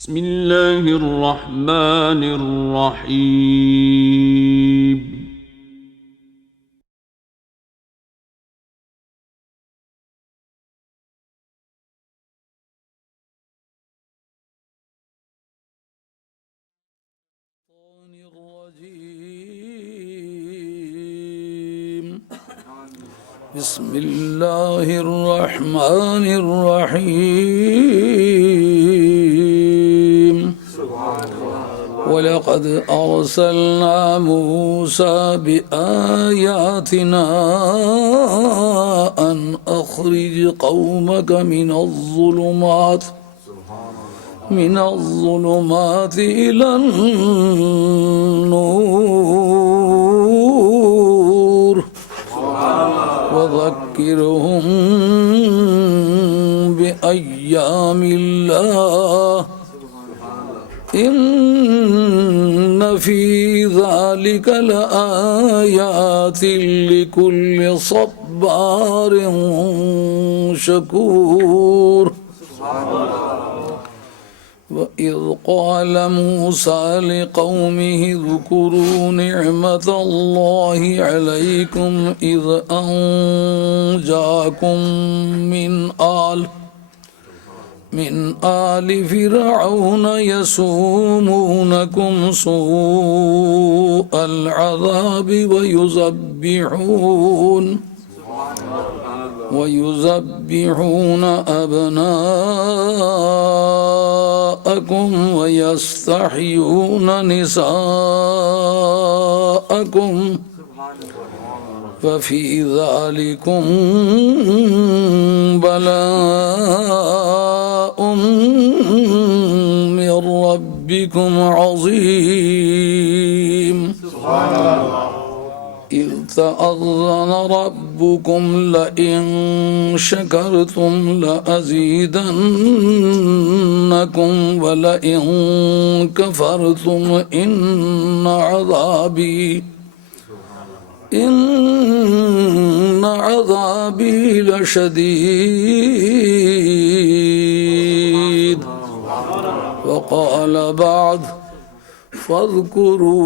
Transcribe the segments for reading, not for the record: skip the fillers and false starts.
بسم اللہ الرحمن الرحیم بسم اللہ الرحمن الرحیم وَلَقَدْ أَرْسَلْنَا مُوسَى بِآيَاتِنَا أَنْ أَخْرِجْ قَوْمَكَ من الظلمات إلى النور وذكرهم بأيام الله إن في ذلك لآيات لكل صبار شكور وَإِذْ قَالَ مُوسَى لِقَوْمِهِ اذْكُرُوا نِعْمَةَ اللَّهِ عَلَيْكُمْ إِذْ أَنْجَاكُمْ من آل فرعون يسومونكم سوء العذاب ويذبحون أبناءكم ويستحيون نساءكم ففي ذلكم بلاء من ربكم عظيم إذ تأذن ربكم لئن شكرتم لأزيدنكم ولئن كفرتم إن عذابي لشديد وقال بعد فاذكروا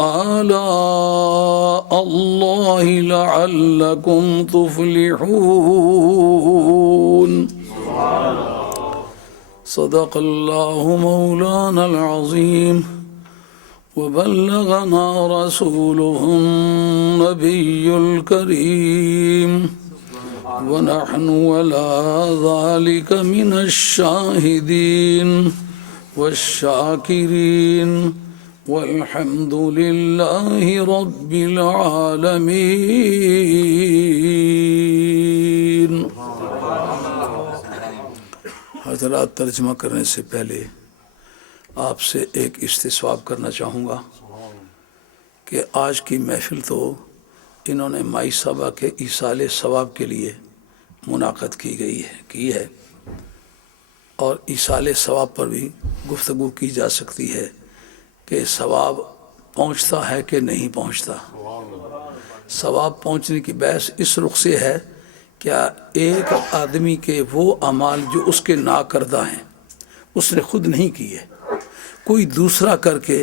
آلاء الله لعلكم تفلحون صدق الله مولانا العظيم وبلغنا رسوله النبي الكريم ونحن على ذلك من الشاهدين والشاكرين والحمد لله رب العالمين. حضرات، ترجمہ کرنے سے پہلے آپ سے ایک استصواب کرنا چاہوں گا کہ آج کی محفل تو انہوں نے مائی صاحبہ کے ایصال ثواب کے لیے منعقد کی ہے اور ایصال ثواب پر بھی گفتگو کی جا سکتی ہے کہ ثواب پہنچتا ہے کہ نہیں پہنچتا. ثواب پہنچنے کی بحث اس رخ سے ہے کیا ایک آدمی کے وہ اعمال جو اس کے ناکردہ ہیں اس نے خود نہیں کیے، کوئی دوسرا کر کے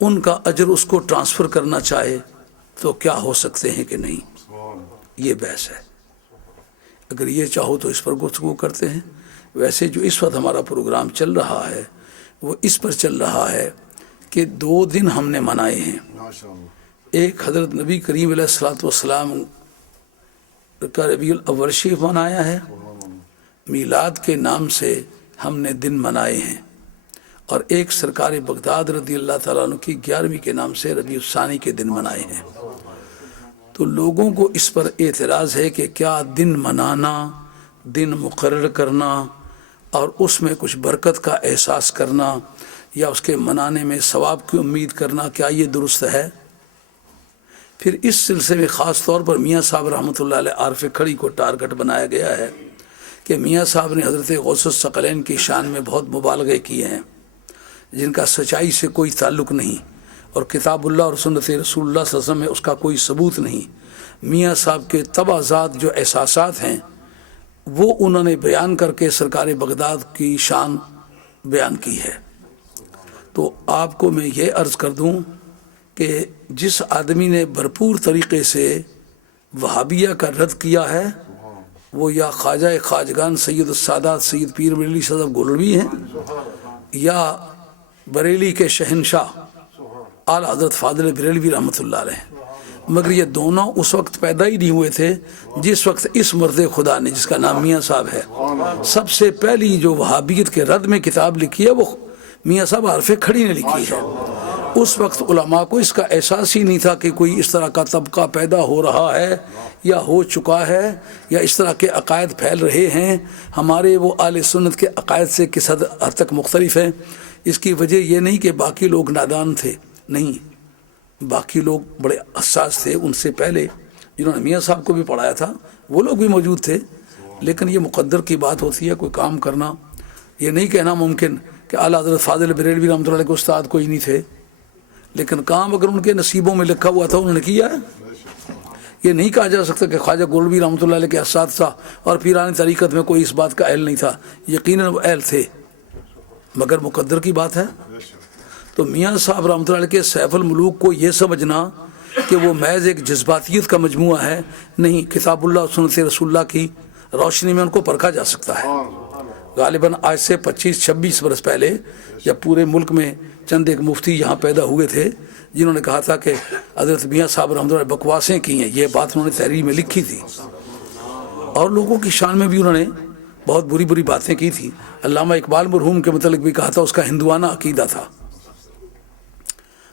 ان کا اجر اس کو ٹرانسفر کرنا چاہے تو کیا ہو سکتے ہیں کہ نہیں، یہ بحث ہے. اگر یہ چاہو تو اس پر گفتگو کرتے ہیں. ویسے جو اس وقت ہمارا پروگرام چل رہا ہے وہ اس پر چل رہا ہے کہ 2 دن ہم نے منائے ہیں. ایک حضرت نبی کریم علیہ الصلوۃ والسلام کا ربیع الاول شریف منایا ہے، میلاد کے نام سے ہم نے دن منائے ہیں، اور ایک سرکار بغداد رضی اللہ تعالیٰ عنہ کی 11ویں کے نام سے ربیع الثانی کے دن منائے ہیں. تو لوگوں کو اس پر اعتراض ہے کہ کیا دن منانا، دن مقرر کرنا اور اس میں کچھ برکت کا احساس کرنا یا اس کے منانے میں ثواب کی امید کرنا، کیا یہ درست ہے؟ پھر اس سلسلے میں خاص طور پر میاں صاحب رحمۃ اللہ علیہ عارف کھڑی کو ٹارگٹ بنایا گیا ہے کہ میاں صاحب نے حضرت غوث الثقلین کی شان میں بہت مبالغے کیے ہیں جن کا سچائی سے کوئی تعلق نہیں، اور کتاب اللہ اور سنت رسول اللہ صلی اللہ علیہ وسلم میں اس کا کوئی ثبوت نہیں. میاں صاحب کے تبع ذات جو احساسات ہیں وہ انہوں نے بیان کر کے سرکار بغداد کی شان بیان کی ہے۔ تو آپ کو میں یہ عرض کر دوں کہ جس آدمی نے بھرپور طریقے سے وہابیہ کا رد کیا ہے وہ یا خواجہ خواجگان سید السادات سید پیر بریلوی صاحب گولوی ہیں، یا بریلی کے شہنشاہ اعلیٰ حضرت فاضل بریلوی رحمۃ اللہ علیہ۔ مگر یہ دونوں اس وقت پیدا ہی نہیں ہوئے تھے جس وقت اس مرد خدا نے، جس کا نام میاں صاحب ہے، سب سے پہلی جو وہابیت کے رد میں کتاب لکھی ہے وہ میاں صاحب عارف کھڑی نے لکھی ہے۔ اس وقت علماء کو اس کا احساس ہی نہیں تھا کہ کوئی اس طرح کا طبقہ پیدا ہو رہا ہے یا ہو چکا ہے یا اس طرح کے عقائد پھیل رہے ہیں۔ ہمارے وہ اہل سنت کے عقائد سے کس حد تک مختلف ہیں۔ اس کی وجہ یہ نہیں کہ باقی لوگ نادان تھے، نہیں، باقی لوگ بڑے حساس تھے ان سے پہلے، جنہوں نے میاں صاحب کو بھی پڑھایا تھا وہ لوگ بھی موجود تھے۔ لیکن یہ مقدر کی بات ہوتی ہے، کوئی کام کرنا، یہ نہیں کہنا ممکن کہ اعلیٰ حضرت فاضل بریلوی رحمۃ اللہ علیہ کے استاد کوئی نہیں تھے، لیکن کام اگر ان کے نصیبوں میں لکھا ہوا تھا انہوں نے کیا ہے۔ یہ نہیں کہا جا سکتا کہ خواجہ گولوی رحمۃ اللہ علیہ کے اساتذہ اور پیرانی طریقت میں کوئی اس بات کا اہل نہیں تھا، یقیناً وہ اہل تھے، مگر مقدر کی بات ہے۔ تو میاں صاحب رحمۃ اللہ علیہ کے سیف الملوک کو یہ سمجھنا کہ وہ محض ایک جذباتیت کا مجموعہ ہے، نہیں، کتاب اللہ اور سنت رسول اللہ کی روشنی میں ان کو پرکھا جا سکتا ہے۔ غالباً آج سے 25-26 برس پہلے جب پورے ملک میں چند ایک مفتی یہاں پیدا ہوئے تھے جنہوں نے کہا تھا کہ حضرت میاں صاحب رحمۃ اللہ علیہ بکواسیں کی ہیں، یہ بات انہوں نے تحریر میں لکھی تھی، اور لوگوں کی شان میں بھی انہوں نے بہت بری بری باتیں کی تھی۔ علامہ اقبال مرحوم کے متعلق بھی کہا تھا اس کا ہندوانہ عقیدہ تھا۔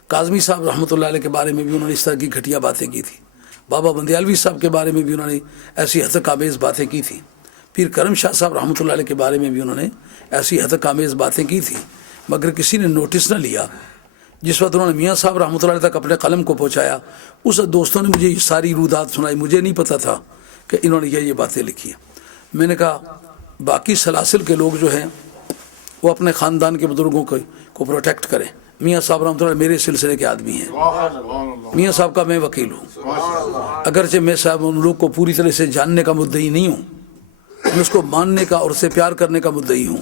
کاظمی صاحب رحمۃ اللہ علیہ کے بارے میں بھی انہوں نے اس طرح کی گھٹیا باتیں کی تھی۔ بابا بندیالوی صاحب کے بارے میں بھی انہوں نے ایسی ہتک آمیز باتیں کی تھی۔ پھر کرم شاہ صاحب رحمۃ اللہ علیہ کے بارے میں بھی انہوں نے ایسی ہتک آمیز باتیں کی تھی، مگر کسی نے نوٹس نہ لیا۔ جس وقت انہوں نے میاں صاحب رحمۃ اللہ علیہ تک اپنے قلم کو پہنچایا، اس دوستوں نے مجھے ساری رودات سنائی، مجھے نہیں پتہ تھا کہ انہوں نے یہ باتیں لکھی ہیں۔ میں نے کہا باقی سلاسل کے لوگ جو ہیں وہ اپنے خاندان کے بزرگوں کو پروٹیکٹ کریں۔ میاں صاحب رحمۃ اللہ میرے سلسلے کے آدمی ہیں، میاں صاحب کا میں وکیل ہوں، اگرچہ میں صاحب ان لوگ کو پوری طرح سے جاننے کا مدعی نہیں ہوں، میں اس کو ماننے کا اور اس سے پیار کرنے کا مدعی ہوں،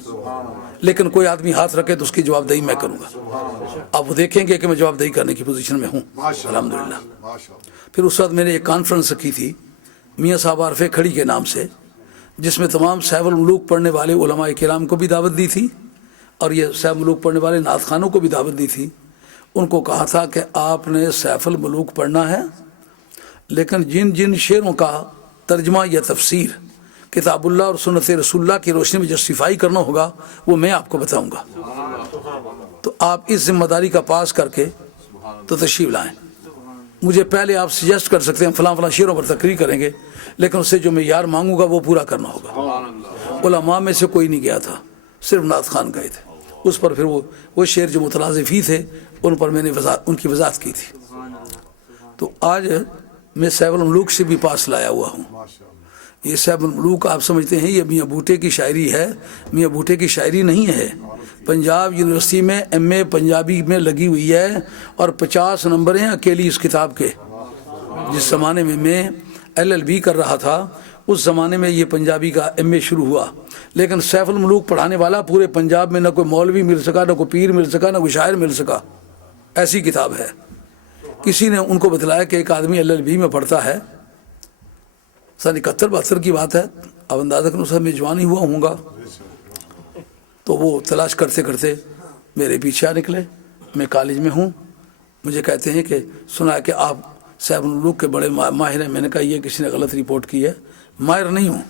لیکن کوئی آدمی ہاتھ رکھے تو اس کی جواب دہی میں کروں گا۔ آپ وہ دیکھیں گے کہ میں جواب دہی کرنے کی پوزیشن میں ہوں الحمدللہ۔ پھر اس وقت میں نے ایک کانفرنس رکھی تھی میاں صاحب عارف کھڑی کے نام سے، جس میں تمام سیف الملوک پڑھنے والے علماء کرام کو بھی دعوت دی تھی اور یہ سیف الملوک پڑھنے والے نعت خانوں کو بھی دعوت دی تھی۔ ان کو کہا تھا کہ آپ نے سیف الملوک پڑھنا ہے، لیکن جن جن شعروں کا ترجمہ یا تفسیر کتاب اللہ اور سنت رسول اللہ کی روشنی میں جسٹیفائی کرنا ہوگا وہ میں آپ کو بتاؤں گا، تو آپ اس ذمہ داری کا پاس کر کے تو تشریف لائیں۔ مجھے پہلے آپ سجیسٹ کر سکتے ہیں فلاں فلاں شعروں پر تقریر کریں گے، لیکن اس سے جو معیار مانگوں گا وہ پورا کرنا ہوگا۔ علماء میں سے کوئی نہیں گیا تھا، صرف نعت خان گئے تھے۔ اس پر پھر وہ شعر جو مترادف ہی تھے ان پر میں نے ان کی وضاحت کی تھی۔ تو آج میں سیف الملوک سے بھی پاس لایا ہوا ہوں۔ یہ سیف الملوک آپ سمجھتے ہیں یہ میاں بوٹے کی شاعری ہے، میاں بوٹے کی شاعری نہیں ہے۔ پنجاب یونیورسٹی میں ایم اے پنجابی میں لگی ہوئی ہے اور 50 نمبر ہیں اکیلی اس کتاب کے۔ جس زمانے میں میں LLB کر رہا تھا اس زمانے میں یہ پنجابی کا ایم اے شروع ہوا، لیکن سیف الملوک پڑھانے والا پورے پنجاب میں نہ کوئی مولوی مل سکا، نہ کوئی پیر مل سکا، نہ کوئی شاعر مل سکا۔ ایسی کتاب ہے۔ کسی نے ان کو بتلایا کہ ایک آدمی LLB میں پڑھتا ہے، سن 71-72 کی بات ہے، اب اندازہ کروں صاحب میں جوان ہی ہوا ہوں گا، تو وہ تلاش کرتے کرتے میرے پیچھے آ نکلے۔ میں کالج میں ہوں، مجھے کہتے ہیں کہ سنا ہے کہ آپ سیف الملوک کے بڑے ماہر ہیں۔ میں نے کہا یہ کسی نے غلط رپورٹ کی ہے، ماہر نہیں ہوں،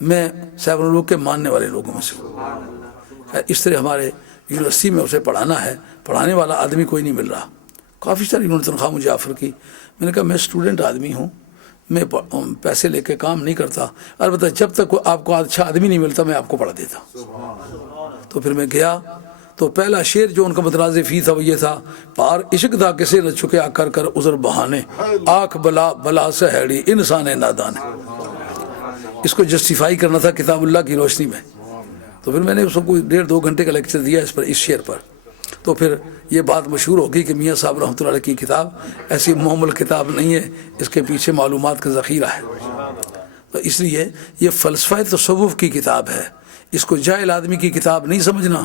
میں سیف الملوک کے ماننے والے لوگوں میں سے ہوں۔ اس طرح ہمارے یونیورسٹی میں اسے پڑھانا ہے، پڑھانے والا آدمی کوئی نہیں مل رہا۔ کافی ساری انہوں نے تنخواہ مجھے آفر کی۔ میں نے کہا میں اسٹوڈنٹ آدمی ہوں، میں پیسے لے کے کام نہیں کرتا، البتہ جب تک آپ کو اچھا آدمی نہیں ملتا میں آپ کو پڑھا دیتا۔ تو پھر میں گیا تو پہلا شعر جو ان کا مترادف ہی تھا وہ یہ تھا، پار عشق دا کسے نہ چکیا کر کر عذر بہانے، آنکھ بلا بلا سہیڑی انسان نادان۔ اس کو جسٹیفائی کرنا تھا کتاب اللہ کی روشنی میں۔ تو پھر میں نے اس کو 1.5-2 گھنٹے کا لیکچر دیا اس پر، اس شعر پر۔ تو پھر یہ بات مشہور ہوگی کہ میاں صاحب رحمۃ اللہ علیہ کی کتاب ایسی معمول کتاب نہیں ہے، اس کے پیچھے معلومات کا ذخیرہ ہے۔ تو اس لیے یہ فلسفہ تصوف کی کتاب ہے، اس کو جاہل آدمی کی کتاب نہیں سمجھنا،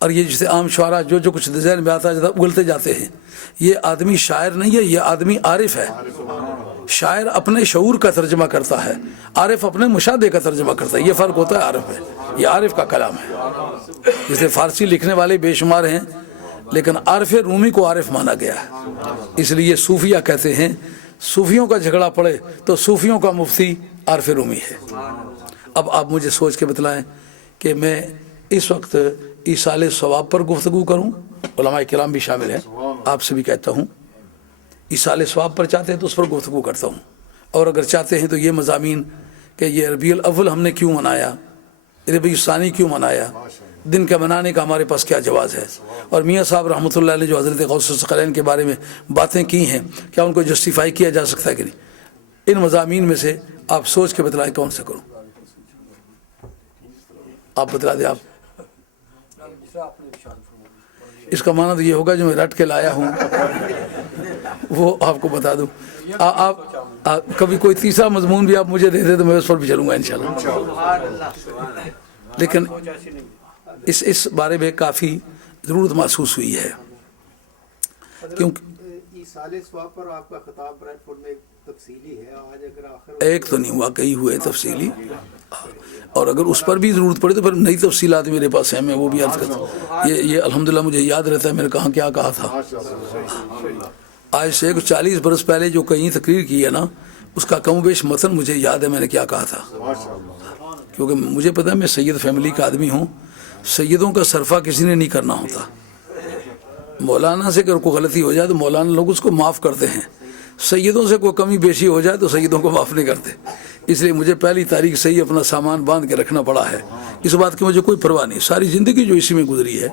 اور یہ جسے عام شعراء جو کچھ ذہن میں آتا ہے اگلتے جاتے ہیں. یہ آدمی شاعر نہیں ہے، یہ آدمی عارف ہے. شاعر اپنے شعور کا ترجمہ کرتا ہے، عارف اپنے مشاہدے کا ترجمہ کرتا ہے. یہ فرق ہوتا ہے عارف میں، یہ عارف کا کلام ہے. جیسے فارسی لکھنے والے بے شمار ہیں، لیکن عارف رومی کو عارف مانا گیا ہے. اس لیے صوفیہ کہتے ہیں صوفیوں کا جھگڑا پڑے تو صوفیوں کا مفتی عارف رومی ہے. اب آپ مجھے سوچ کے بتلائیں کہ میں اس وقت ایصال ثواب پر گفتگو کروں، علماء کرام بھی شامل ہیں، آپ سے بھی کہتا ہوں ایصال ثواب پر چاہتے ہیں تو اس پر گفتگو کرتا ہوں، اور اگر چاہتے ہیں تو یہ مضامین کہ یہ ربیع الاول ہم نے کیوں منایا، ربیع الثانی کیوں منایا، دن کا منانے کا ہمارے پاس کیا جواز ہے، اور میاں صاحب رحمۃ اللہ علیہ جو حضرت غوث الثقلین کے بارے میں باتیں کی ہیں کیا ان کو جسٹیفائی کیا جا سکتا ہے کہ نہیں. ان مضامین میں سے آپ سوچ کے بتلائیں کون سے کروں. آپ بتلا دیں. آپ اس کا معنی تو یہ ہوگا جو میں رٹ کے لایا ہوں وہ آپ کو بتا دوں. آپ کبھی کوئی تیسرا مضمون بھی آپ مجھے دے دیں تو میں اس پر بھی چلوں گا انشاءاللہ. لیکن اس بارے میں کافی ضرورت محسوس ہوئی ہے کیونکہ ایصال ثواب پر آپ کا خطاب بریڈ فورڈ میں تفصیلی ہے. آج اگر آخر ایک تو نہیں ہوا، کئی ہوئے تفصیلی، اور اگر اس پر بھی ضرورت پڑے تو پھر نئی تفصیلات میرے پاس ہیں، میں وہ بھی عرض کرتا ہوں. یہ الحمدللہ مجھے یاد رہتا ہے میں نے کہاں کیا کہا تھا. آج سے 40 برس پہلے جو کہیں تقریر کی ہے نا، اس کا کم و بیش متن مجھے یاد ہے میں نے کیا کہا تھا، کیونکہ مجھے پتہ ہے میں سید فیملی کا آدمی ہوں. سیدوں کا صرفہ کسی نے نہیں کرنا ہوتا. مولانا سے اگر کوئی غلطی ہو جائے تو مولانا لوگ اس کو معاف کرتے ہیں، سیدوں سے کوئی کمی بیشی ہو جائے تو سیدوں کو معاف نہیں کرتے. اس لیے مجھے پہلی تاریخ سے ہی اپنا سامان باندھ کے رکھنا پڑا ہے. اس بات کی مجھے کوئی پرواہ نہیں، ساری زندگی جو اسی میں گزری ہے.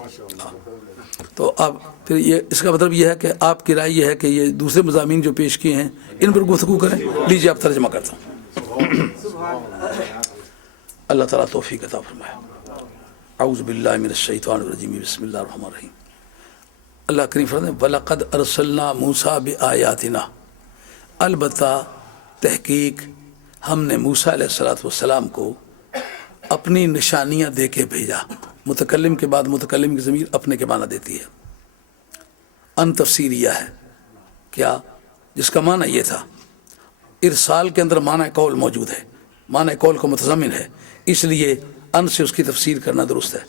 تو اب پھر یہ اس کا مطلب یہ ہے کہ آپ کی رائے یہ ہے کہ یہ دوسرے مضامین جو پیش کیے ہیں ان پر گفتگو کریں. لیجیے آپ ترجمہ کرتا ہوں. اللہ تعالیٰ توفیق عطا فرمائے. اعوذ باللہ من الشیطان الرجیم، بسم اللہ الرحمن الرحیم. اللہ کریم فرماتے ہیں وَلَقَدْ أَرْسَلْنَا مُوسَىٰ بِآيَاتِنَا، البتہ تحقیق ہم نے موسیٰ علیہ السلام کو اپنی نشانیاں دے کے بھیجا. متکلم کے بعد متکلم کی ضمیر اپنے کے معنی دیتی ہے. ان تفسیریہ ہے کیا، جس کا معنی یہ تھا ارسال کے اندر معنی قول موجود ہے، معنی قول کو متضمن ہے، اس لیے ان سے اس کی تفسیر کرنا درست ہے.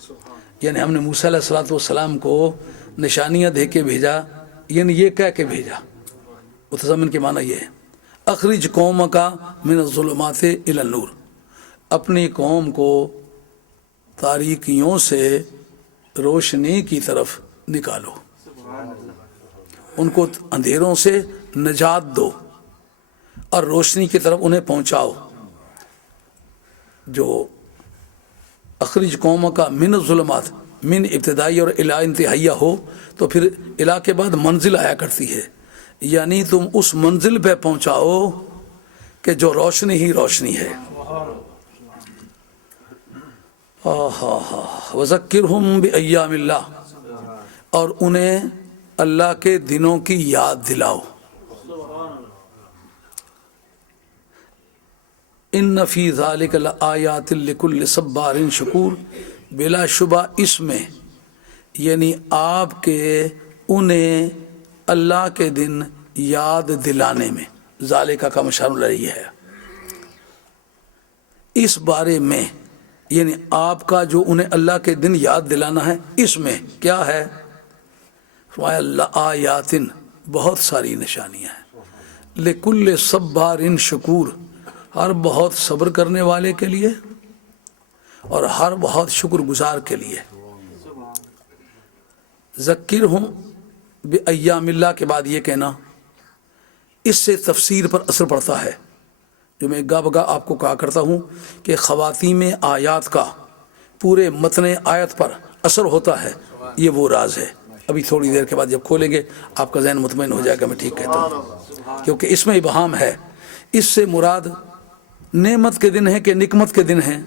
یعنی ہم نے موسیٰ علیہ السلام کو نشانیاں دے کے بھیجا، یعنی یہ کہہ کے بھیجا. متضمن کے معنی یہ ہے اخرج قوم کا من الظلمات الی النور، اپنی قوم کو تاریکیوں سے روشنی کی طرف نکالو، ان کو اندھیروں سے نجات دو اور روشنی کی طرف انہیں پہنچاؤ. جو اخرج قوم کا من الظلمات، من ابتدائی اور الی انتہائیہ ہو تو پھر الی کے بعد منزل آیا کرتی ہے، یعنی تم اس منزل پہ پہنچاؤ کہ جو روشنی ہی روشنی ہے. وَذَكِّرْهُمْ بِأَيَّامِ اللَّهِ، اور انہیں اللہ کے دنوں کی یاد دلاؤ. ان فی ذالک لآیات لکل صبار شکور، بلا شبہ اس میں یعنی آپ کے انہیں اللہ کے دن یاد دلانے میں، ذالکہ کا مشار رہی ہے اس بارے میں، یعنی آپ کا جو انہیں اللہ کے دن یاد دلانا ہے اس میں کیا ہے، آیات بہت ساری نشانیاں ہیں، لکل صبار شکور، ہر بہت صبر کرنے والے کے لیے اور ہر بہت شکر گزار کے لیے. ذکرہم بایام اللہ کے بعد یہ کہنا، اس سے تفسیر پر اثر پڑتا ہے. جو میں گاہ بگاہ آپ کو کہا کرتا ہوں کہ خواتین آیات کا پورے متن آیت پر اثر ہوتا ہے، یہ وہ راز ہے. ابھی تھوڑی دیر کے بعد جب کھولیں گے آپ کا ذہن مطمئن ہو جائے گا میں ٹھیک کہتا ہوں، کیونکہ اس میں ابہام ہے. اس سے مراد نعمت کے دن ہے کہ نقمت کے دن ہیں،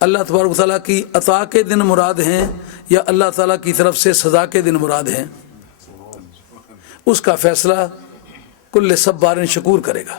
اللہ تبارک و تعالیٰ کی عطا کے دن مراد ہیں یا اللہ تعالیٰ کی طرف سے سزا کے دن مراد ہیں، اس کا فیصلہ کل صبار شکور کرے گا.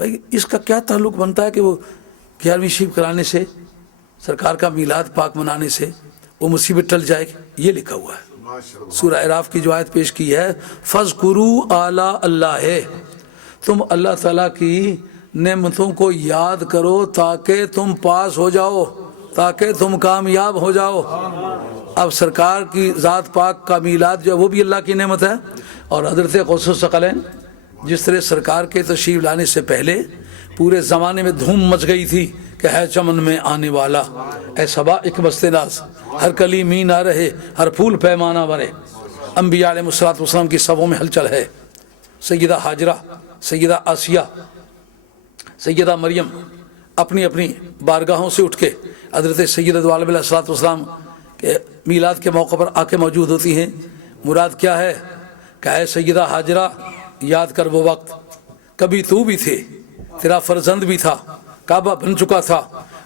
بھائی اس کا کیا تعلق بنتا ہے کہ وہ 11ویں شریف کرانے سے، سرکار کا میلاد پاک منانے سے وہ مصیبت ٹل جائے گی؟ یہ لکھا ہوا ہے سورہ اعراف کی جو آیت پیش کی ہے، فَاذْكُرُوا آلَاءَ اللَّهِ، تم اللہ تعالیٰ کی نعمتوں کو یاد کرو تاکہ تم پاس ہو جاؤ، تاکہ تم کامیاب ہو جاؤ۔ اب سرکار کی ذات پاک کا میلاد جو ہے وہ بھی اللہ کی نعمت ہے، اور حضرت غوث الثقلین جس طرح سرکار کے تشریف لانے سے پہلے پورے زمانے میں دھوم مچ گئی تھی کہ ہے چمن میں آنے والا، اے صبا ایک بست ناز، ہر کلی می نہ رہے، ہر پھول پیمانہ بھرے۔ انبیاء علیہ السلام کی صفوں میں ہلچل ہے۔ سیدہ ہاجرہ، سیدہ آسیہ، سیدہ مریم اپنی اپنی بارگاہوں سے اٹھ کے حضرت سید دو عالم علیہ السلام کے میلاد کے موقع پر آ کے موجود ہوتی ہیں۔ مراد کیا ہے کہ اے سیدہ ہاجرہ، یاد کر وہ وقت کبھی تو بھی تھے، تیرا فرزند بھی تھا، کعبہ بن چکا تھا،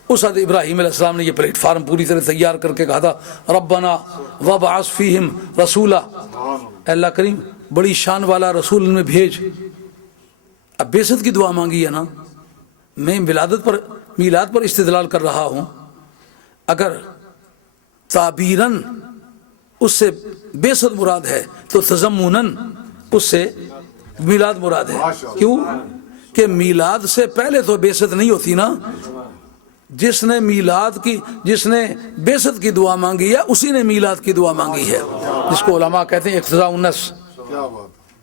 اس وقت ابراہیم علیہ السلام نے یہ پلیٹ فارم پوری طرح تیار کر کے کہا تھا، ربنا وابعث فیہم رسولا، اے اللہ کریم بڑی شان والا رسول ان میں بھیج۔ اب بعثت کی دعا مانگی ہے نا، میں میلاد پر استدلال کر رہا ہوں، اگر تعبیراً اس سے بعثت مراد ہے تو تضمناً اس سے میلاد مراد ہے۔ کیوں کہ میلاد سے پہلے تو بعثت نہیں ہوتی نا، جس نے بعثت کی دعا مانگی ہے اسی نے میلاد کی دعا مانگی ہے، جس کو علماء کہتے ہیں اقتضاء النص۔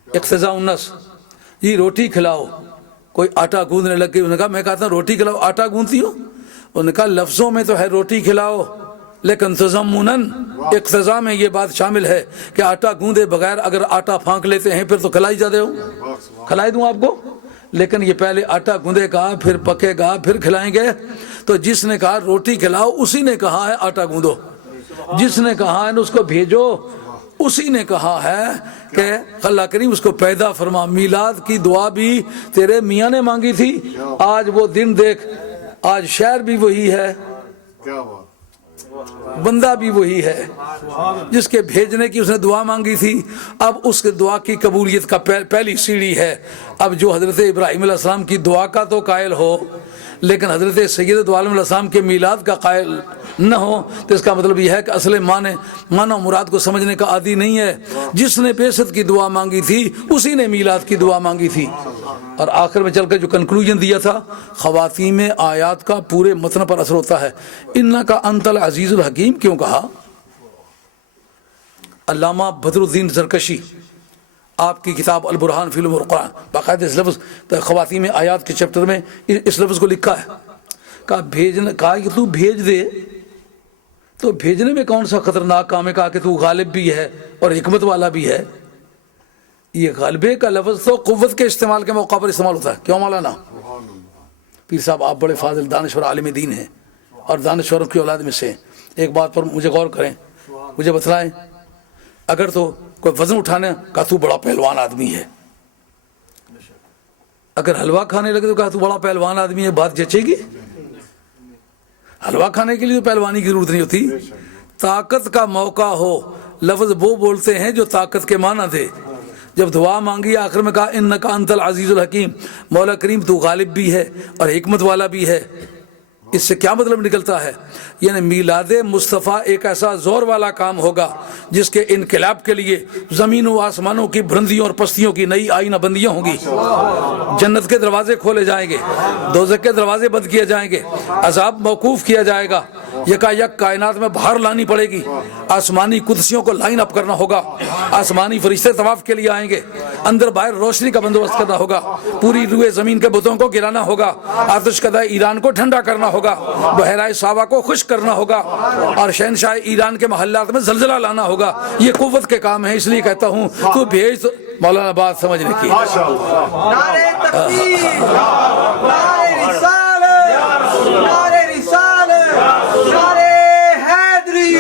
اقتضاء النص، یہ روٹی کھلاؤ، کوئی آٹا گوندنے لگ گئی، انہوں نے کہا میں کہتا ہوں روٹی کھلاؤ، آٹا گوندتی ہو؟ انہوں نے کہا لفظوں میں تو ہے روٹی کھلاؤ، لیکن تضمناً اقتضاء میں یہ بات شامل ہے کہ آٹا گوندے بغیر اگر آٹا پھانک لیتے ہیں پھر تو کھلائی جاتے ہو، کھلائی دوں آپ کو، لیکن یہ پہلے آٹا گوندے گا، پھر پکے گا، پھر کھلائیں گے۔ تو جس نے کہا روٹی کھلاؤ اسی نے کہا ہے آٹا گوندو، جس نے کہا ہے اس کو بھیجو اسی نے کہا ہے کہ اللہ کریم اس کو پیدا فرما۔ میلاد کی دعا بھی تیرے میاں نے مانگی تھی، آج وہ دن دیکھ، آج شہر بھی وہی ہے، بندہ بھی وہی ہے جس کے بھیجنے کی اس نے دعا مانگی تھی۔ اب اس کے دعا کی قبولیت کا پہلی سیڑھی ہے، اب جو حضرت ابراہیم علیہ السلام کی دعا کا تو قائل ہو لیکن حضرت سید دو عالم علیہ السلام کے میلاد کا قائل نہ ہو، تو اس کا مطلب یہ ہے کہ اصل معنی و مراد کو سمجھنے کا عادی نہیں ہے۔ جس نے بعثت کی دعا مانگی تھی اسی نے میلاد کی دعا مانگی تھی۔ اور آخر میں چل کے جو کنکلوژن دیا تھا، خواتین آیات کا پورے متن پر اثر ہوتا ہے۔ انکا انت العزیز الحکیم کیوں کہا؟ علامہ بدر الدین زرکشی آپ کی کتاب البرہان فی علوم القرآن باقاعدہ اس لفظ خواتین آیات کے چیپٹر میں اس لفظ کو لکھا ہے، کہا کہ تو بھیج دے، تو بھیجنے میں کون سا خطرناک کام ہے؟ کہا کہ تو غالب بھی ہے اور حکمت والا بھی ہے۔ یہ غالبے کا لفظ تو قوت کے استعمال کے موقع پر استعمال ہوتا ہے، کیوں مولانا؟ پیر صاحب آپ بڑے فاضل دانشور عالم دین ہیں اور دانشوروں کی اولاد میں سے، ایک بات پر مجھے غور کریں، مجھے بتلائیں، اگر تو کوئی وزن اٹھانے کہا تو بڑا پہلوان آدمی ہے، اگر حلوہ کھانے لگے تو کہا تو بڑا پہلوان آدمی ہے، بات جچے گی؟ حلوہ کھانے کے لیے تو پہلوانی کی ضرورت نہیں ہوتی، طاقت کا موقع ہو لفظ وہ بولتے ہیں جو طاقت کے معنی تھے۔ جب دعا مانگی آخر میں کہا انکا انت العزیز الحکیم، مولا کریم تو غالب بھی ہے اور حکمت والا بھی ہے۔ اس سے کیا مطلب نکلتا ہے؟ یعنی میلاد مصطفیٰ ایک ایسا زور والا کام ہوگا جس کے انقلاب کے لیے زمین و آسمانوں کی بلندیوں اور پستیوں کی نئی آئینہ بندیاں ہوں گی، جنت کے دروازے کھولے جائیں گے، دوزخ کے دروازے بند کیے جائیں گے، عذاب موقوف کیا جائے گا، یکا یک کائنات میں بہار لانی پڑے گی، آسمانی قدسیوں کو لائن اپ کرنا ہوگا، آسمانی فرشتے طواف کے لیے آئیں گے، اندر باہر روشنی کا بندوبست کرنا ہوگا، پوری روئے زمین کے بتوں کو گرانا ہوگا، آتش کدہ ایران کو ٹھنڈا کرنا ہوگا، بحیرہ صحابہ کو خشک کرنا ہوگا، اور شہنشاہ ایران کے محلات میں زلزلہ لانا ہوگا۔ یہ قوت کے کام ہے، اس لیے کہتا ہوں تو بھیج۔ مولانا بات سمجھنے کی، نعرہ تکبیر، نعرہ رسالت، نعرہ رسالت، نعرہ حیدری،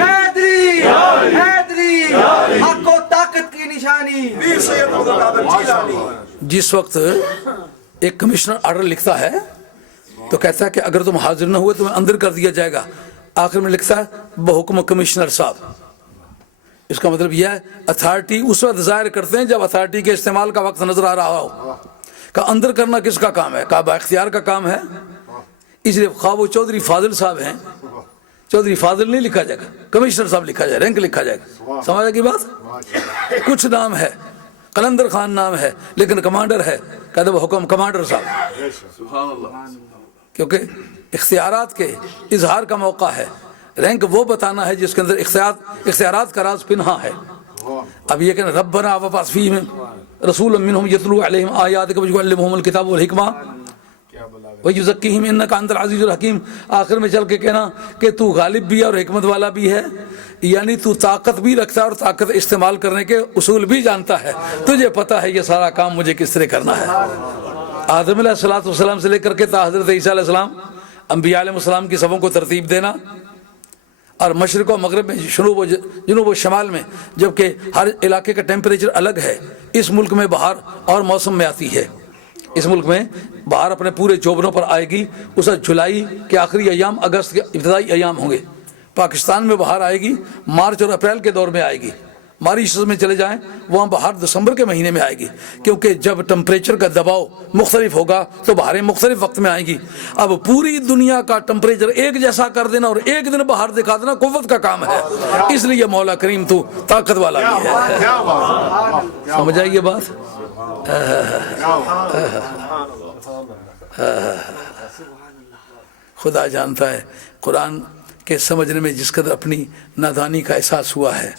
حیدری، حیدری، حق و طاقت کی نشانی، ویر سید عبد القادر جیلانی۔ جس وقت ایک کمشنر آرڈر لکھتا ہے تو کہتا ہے کہ اگر تم حاضر نہ ہوئے تو تمہیں اندر کر دیا جائے گا، آخر میں لکھتا ہے بحکم کمشنر صاحب۔ اس کا مطلب یہ ہے اتھارٹی اس وقت ظاہر کرتے ہیں جب اتھارٹی کے استعمال کا وقت نظر آ رہا ہو۔ کہ اندر کرنا کس کا کام ہے؟ کہا با اختیار کا کام ہے. اس لیے خواہ وہ چودھری فاضل صاحب ہیں، چودھری فاضل نہیں لکھا جائے گا، کمشنر صاحب لکھا جائے، رینک لکھا جائے گا. سمجھا کی بات؟ کچھ نام ہے، قلندر خان نام ہے لیکن کمانڈر ہے، کہتے وہ حکم کمانڈر صاحب، کیونکہ اختیارات کے اظہار کا موقع ہے. رینک وہ بتانا ہے جس کے اندر اختیارات کا راز پنہا ہے. اب یہ کہ ربنا وابعث فیہم رسولا منہم یتلو علیہم آیاتک ویعلمہم الکتاب والحکمہ ویزکیہم انک انت العزیز الحکیم. آخر میں چل کے کہنا کہ تو غالب بھی ہے اور حکمت والا بھی ہے، یعنی تو طاقت بھی رکھتا ہے اور طاقت استعمال کرنے کے اصول بھی جانتا ہے. تجھے پتہ ہے یہ سارا کام مجھے کس طرح کرنا ہے. آدم علیہ السلام سے لے کر کے تا حضرت عیسیٰ علیہ السلام، انبیاء علیہ السلام کی صفوں کو ترتیب دینا، اور مشرق و مغرب میں، جنوب و شمال میں، جبکہ ہر علاقے کا ٹیمپریچر الگ ہے. اس ملک میں بہار اور موسم میں آتی ہے، اس ملک میں بہار اپنے پورے جوبنوں پر آئے گی، اس جولائی کے آخری ایام، اگست کے ابتدائی ایام ہوں گے. پاکستان میں بہار آئے گی مارچ اور اپریل کے دور میں آئے گی. ماریشس میں چلے جائیں وہاں بہار دسمبر کے مہینے میں آئے گی، کیونکہ جب ٹمپریچر کا دباؤ مختلف ہوگا تو بہاریں مختلف وقت میں آئیں گی. اب پوری دنیا کا ٹمپریچر ایک جیسا کر دینا اور ایک دن بہار دکھا دینا قوت کا کام ہے. اس لیے مولا کریم تو طاقت والا بھی ہے. سمجھ آئی یہ بات؟ خدا جانتا ہے قرآن کے سمجھنے میں جس قدر اپنی نادانی کا احساس ہوا ہے،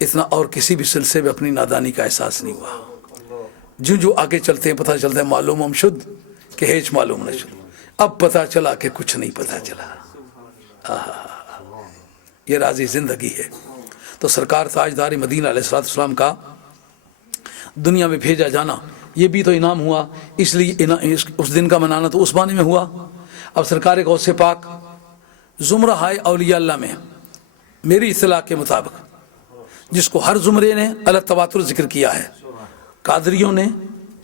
اتنا اور کسی بھی سلسلے میں اپنی نادانی کا احساس نہیں ہوا. جو آگے چلتے ہیں پتہ چلتا ہے معلوم ہم شد کہ ہیچ معلوم نہ شد. اب پتہ چلا کہ کچھ نہیں پتہ چلا. یہ رازی زندگی ہے. تو سرکار تاجدار مدینہ علیہ السلام کا دنیا میں بھیجا جانا یہ بھی تو انعام ہوا. اس لیے اس دن کا منانا تو اس معنی میں ہوا. اب سرکار غوث پاک زمرہ اولیاء اللہ میں میری اطلاع کے مطابق جس کو ہر زمرے نے الگ تواتر ذکر کیا ہے، قادریوں نے،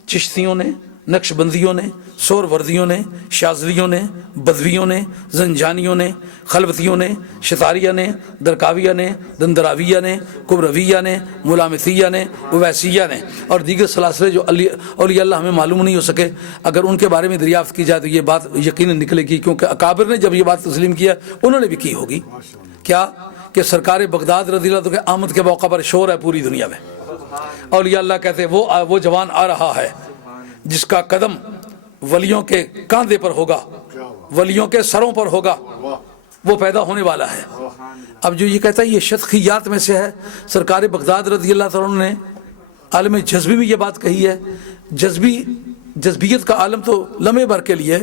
چشتیوں نے، نقش بندیوں نے، سور وردیوں نے، شاذلیوں نے، بدویوں نے، زنجانیوں نے، خلوتیوں نے، شتاریہ نے، درکاویہ نے، دندراویہ نے، کبرویہ نے، ملامتیہ نے، اویسیہ نے، اور دیگر سلاسلے جو اولیاء اللہ ہمیں معلوم نہیں ہو سکے. اگر ان کے بارے میں دریافت کی جائے تو یہ بات یقیناً نکلے گی، کیونکہ اکابر نے جب یہ بات تسلیم کیا انہوں نے بھی کی ہوگی. کیا کہ سرکار بغداد رضی اللہ عنہ کے آمد کے موقع پر شور ہے پوری دنیا میں. اولیاء اللہ کہتے ہیں وہ جوان آ رہا ہے جس کا قدم ولیوں کے کاندھے پر ہوگا، ولیوں کے سروں پر ہوگا، وہ پیدا ہونے والا ہے. اب جو یہ کہتا ہے یہ شدخیات میں سے ہے. سرکار بغداد رضی اللہ عنہ نے عالم جذبی میں یہ بات کہی ہے. جذبیت کا عالم تو لمحے بھر کے لیے،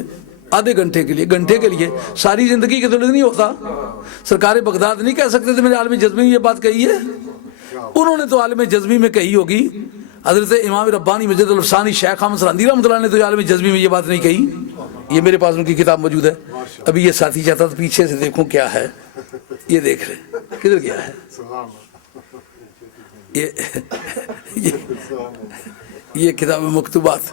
آدھے گھنٹے کے لیے، گھنٹے کے لیے، ساری زندگی کے دل نہیں ہوتا. سرکار بغداد نہیں کہہ سکتے تھے میں نے عالم جذبی میں یہ بات کہی ہے. انہوں نے تو عالم جذبی میں کہی ہوگی. حضرت امام ربانی مجد الفسانی شیخ احمد سرندی رحمۃ اللہ نے تو عالم جذبی میں یہ بات نہیں کہی. یہ میرے پاس ان کی کتاب موجود ہے. ابھی یہ ساتھی چاہتا تو پیچھے سے دیکھوں کیا ہے. یہ دیکھ رہے کدھر گیا ہے یہ کتاب مکتوبات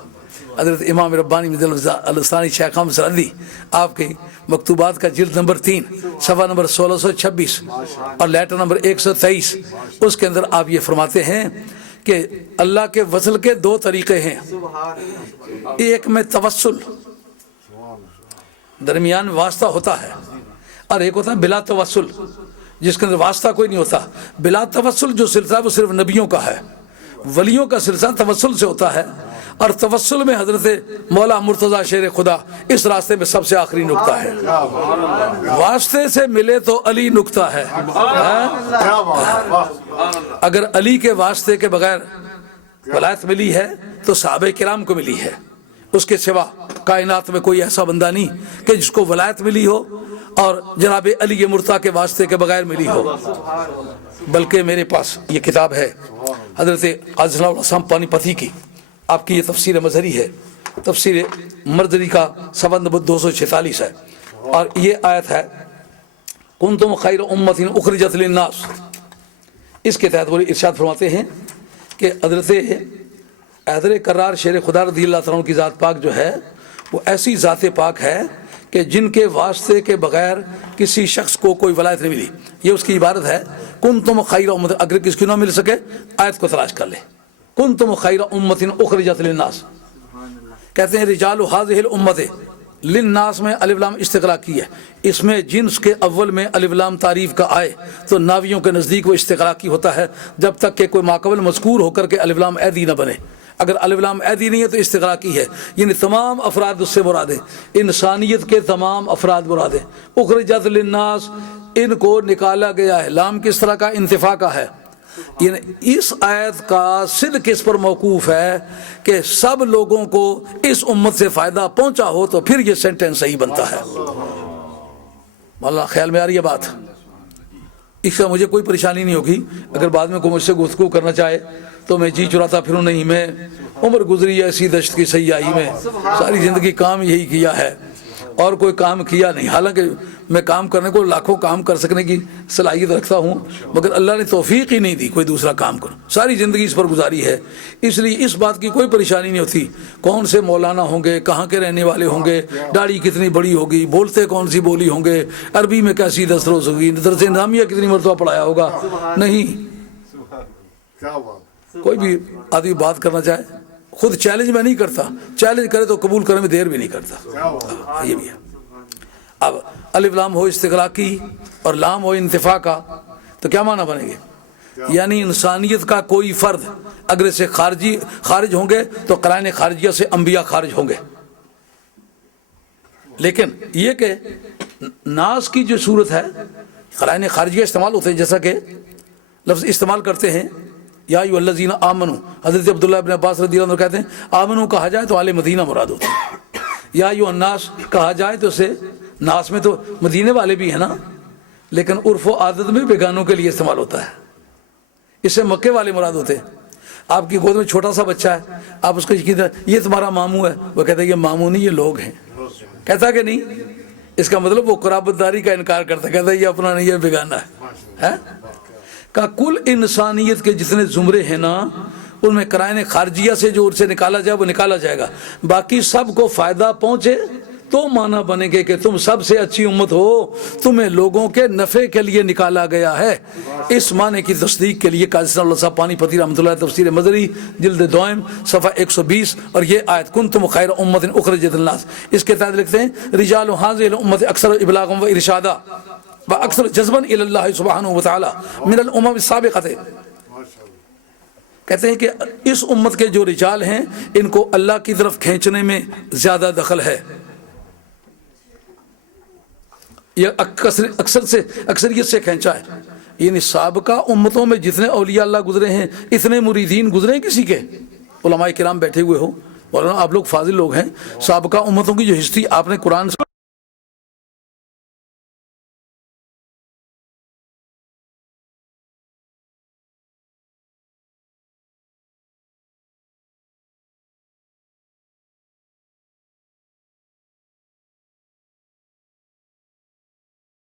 حضرت امام ربانی مجد الفسانی شیخ احمد سرندی، آپ کے مکتوبات کا جلد نمبر 3 صفحہ نمبر 1626 اور لیٹر نمبر 123. اس کے اندر آپ یہ فرماتے ہیں کہ اللہ کے وصل کے 2 طریقے ہیں. ایک میں توسل، درمیان واسطہ ہوتا ہے، اور ایک ہوتا ہے بلا توسل جس کے اندر واسطہ کوئی نہیں ہوتا. بلا توسل جو سلسلہ وہ صرف نبیوں کا ہے. ولیوں کا سلسلہ توسل سے ہوتا ہے، اور توسل میں حضرت مولا مرتضیٰ شیر خدا اس راستے میں سب سے آخری نقطہ ہے. واسطے سے ملے تو علی نقطہ ہے. اگر علی کے واسطے کے بغیر ولایت ملی ہے تو صحابہ کرام کو ملی ہے. اس کے سوا کائنات میں کوئی ایسا بندہ نہیں کہ جس کو ولایت ملی ہو اور جناب علی مرتضیٰ کے واسطے کے بغیر ملی ہو. بلکہ میرے پاس یہ کتاب ہے حضرت قاضی ثناء الحسن پانی پتی کی، آپ کی یہ تفسیر مظہری ہے، تفسیر مردری کا صفحہ نمبر 246 ہے. اور یہ آیت ہے کنتم خیر امۃ اخرجت للناس. اس کے تحت وہ ارشاد فرماتے ہیں کہ حضرت حیدر کرار شیر خدا رضی اللہ عنہ کی ذات پاک جو ہے وہ ایسی ذات پاک ہے کہ جن کے واسطے کے بغیر کسی شخص کو کوئی ولایت نہیں ملی. یہ اس کی عبارت ہے کنتم خیر امۃ. اگر کسی کو نہ مل سکے آیت کو تلاش کر لے. کنتم خیر امۃ اخرجت للناس، کہتے ہیں رجال حاضح الامت للناس میں الف لام استغراقی ہے، اس میں جنس کے اول میں الف لام تعریف کا آئے تو ناویوں کے نزدیک وہ استغراقی ہوتا ہے جب تک کہ کوئی ماقبل مذکور ہو کر کے الف لام عیدی نہ بنے. اگر الف لام عیدی نہیں ہے تو استغراقی ہے، یعنی تمام افراد اس سے مراد ہیں، انسانیت کے تمام افراد مراد ہیں. اخرجت للناس، ان کو نکالا گیا ہے. لام کس طرح کا؟ انتفاع کا ہے. یعنی اس آیت کا صدق اس پر موقوف ہے کہ سب لوگوں کو اس امت سے فائدہ پہنچا ہو تو پھر یہ سینٹنس صحیح بنتا ہے. مولانا خیال میں آ رہی ہے بات؟ اس کا مجھے کوئی پریشانی نہیں ہوگی اگر بعد میں کوئی مجھ سے گفتگو کرنا چاہے تو میں جی چراتا پھروں نہیں. میں عمر گزری ہے ایسی دشت کی سیاحی میں، ساری زندگی کام یہی کیا ہے اور کوئی کام کیا نہیں. حالانکہ میں کام کرنے کو لاکھوں کام کر سکنے کی صلاحیت رکھتا ہوں، مگر اللہ نے توفیق ہی نہیں دی کوئی دوسرا کام کروں. ساری زندگی اس پر گزاری ہے، اس لیے اس بات کی کوئی پریشانی نہیں ہوتی کون سے مولانا ہوں گے، کہاں کے رہنے والے ہوں گے، داڑھی کتنی بڑی ہوگی، بولتے کون سی بولی ہوں گے، عربی میں کیسی دستروز ہوگی، درس نظامیہ کتنی مرتبہ پڑھایا ہوگا. نہیں، کوئی بھی آدمی بات کرنا چاہے خود چیلنج میں نہیں کرتا، چیلنج کرے تو قبول کرنے میں دیر بھی نہیں کرتا. یہ بھی ہے. اب الف لام ہو استغراقی اور لام ہو انتفاع کا تو کیا معنی بنے گے؟ یعنی انسانیت کا کوئی فرد اگر اسے خارج ہوں گے تو قرائن خارجیہ سے انبیاء خارج ہوں گے. لیکن یہ کہ ناس کی جو صورت ہے قرائن خارجیہ استعمال ہوتے ہیں، جیسا کہ لفظ استعمال کرتے ہیں یا ایھا الذین آمنوا. حضرت عبداللہ ابن عباس رضی اللہ عنہ کہتے ہیں آمنو کہا جائے تو اہل مدینہ مراد ہوتا ہے، یا ایھا الناس کہا جائے تو اسے ناس میں تو مدینے والے بھی ہیں نا، لیکن عرف و عادت میں بیگانوں کے لیے استعمال ہوتا ہے. اس سے مکے والے مراد ہوتے ہیں. آپ کی گود میں چھوٹا سا بچہ ہے، آپ اس کو یہ تمہارا ماموں ہے، وہ کہتا ہے یہ ماموں نہیں یہ لوگ ہیں. کہتا کہ نہیں؟ اس کا مطلب وہ قرابت داری کا انکار کرتا ہے، کہتا ہے یہ اپنا نہیں یہ بیگانہ ہے. کہ کل انسانیت کے جتنے زمرے ہیں نا ان میں قرائن خارجیہ سے جو سے نکالا جائے وہ نکالا جائے گا. باقی سب کو فائدہ پہنچے تو معنی بنے گے کہ تم سب سے اچھی امت ہو، تمہیں لوگوں کے نفع کے لیے نکالا گیا ہے. اس معنی کی تصدیق کے لیے قاضی اللہ صاحب پانی پتی رحمۃ اللہ تفسیر مظہری جلد دوئم صفحہ 120 اور یہ آیت کنتم خیر امت اخرجت للناس، اس کے تحت لکھتے ہیں رجال هذه الامه اکثر ابلاغا و ارشادا واکثر جذبا الی اللہ سبحانہ وتعالی من الامم السابقۃ. کہتے ہیں کہ اس امت کے جو رجال ہیں ان کو اللہ کی طرف کھینچنے میں زیادہ دخل ہے. یہ اکثریت سے کھینچا ہے. یعنی سابقہ امتوں میں جتنے اولیاء اللہ گزرے ہیں اتنے مریدین گزرے ہیں کسی کے؟ علماء کرام بیٹھے ہوئے ہو، مولانا آپ لوگ فاضل لوگ ہیں، سابقہ امتوں کی جو ہسٹری آپ نے قرآن سے